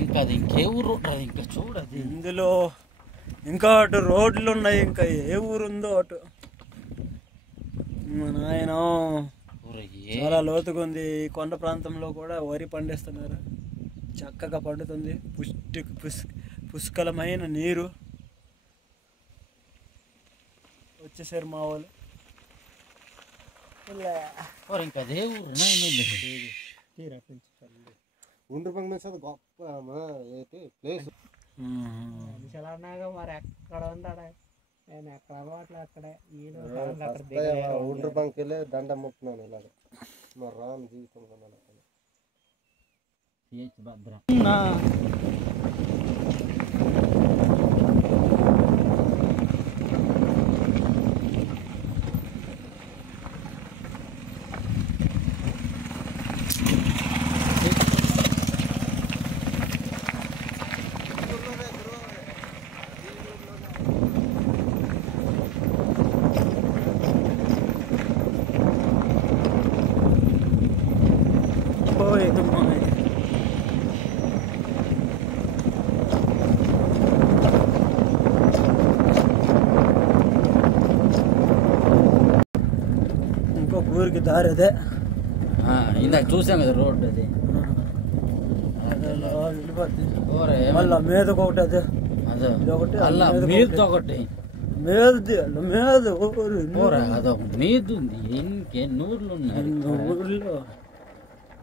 ఇంకా అది ఇంకే ఊరు ఉంటుంది, ఇంకా చూడదు ఇందులో ఇంకా అటు రోడ్లు ఉన్నాయి, ఇంకా ఏ ఊరు ఉందో అటు. మన ఆయన చాలా లోతుగా ఉంది. ఈ కొండ ప్రాంతంలో కూడా వరి పండిస్తున్నారు, చక్కగా పండుతుంది. పుష్కలమైన నీరు. వచ్చేసారు మా వాళ్ళు. ఇంకా అదే ఊరు ఉండ్రపంగ గొప్ప ప్లేస్. మరి ఎక్కడ ఉంటాడా, నేను ఎక్కడ అలవాట్లు అక్కడే. ఉండ్రపంకి వెళ్ళి దండ ముక్కున్నాను ఇలాగ మా రామ్ జీవితంలో. భద్రం ఊరికి దారి అదే. ఇందాక చూసాం కదా రోడ్డు అది. మళ్ళా మీదకి ఒకటి అదే, మీదతో ఒకటి అదొక మీద ఉంది. ఇంకెన్ని ఊర్లు ఉన్నాయి ఊర్లో.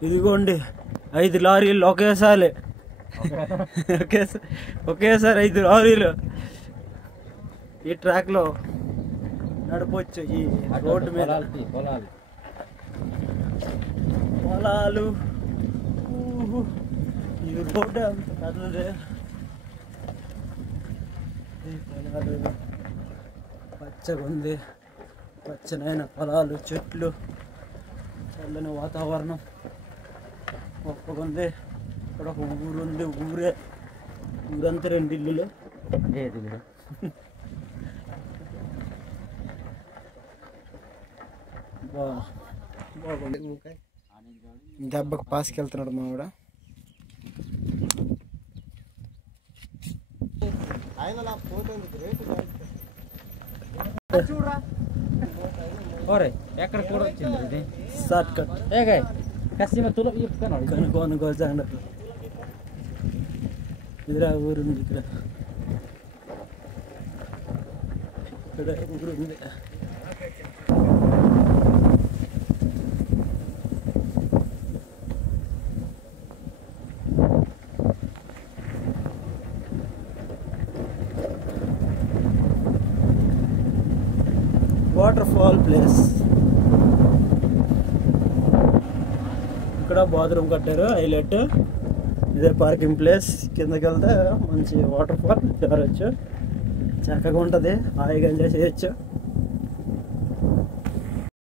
ఇదిగోండి 5 లారీలు ఒకేసారి 5 లారీలు ఈ ట్రాక్ లో నడపొచ్చు. ఈ రోడ్డు మీద పొలాలు. ఈ రోడ్డు అంత పెద్దదే. ఈ పొలాలు పచ్చగా ఉంది, పచ్చనైన పొలాలు, చెట్లు, చల్లని వాతావరణం గొప్పగా ఉంది. ఇక్కడ ఒక ఊరు ఉంది. ఊరంతా 2 ఇల్లులు. దెబ్బకు పాస్కి వెళ్తున్నాడు మావిడ. ఎక్కడ కూడా వచ్చింది ఇది షార్ట్ కట్. కనుకోనుకో జాగ్రత్త. ఇదిరా ఊరు ఉంది. ఇక్కడ ఊరు ఉంది. Water fall place. ఇక్కడ బాత్రూమ్ కట్టారు, హైలైట్. ఇదే పార్కింగ్ ప్లేస్. కిందకి వెళ్తే మంచి వాటర్ ఫాల్ చూడవచ్చు. చక్కగా ఉంటుంది, హాయిగా ఎంజాయ్ చేయొచ్చు.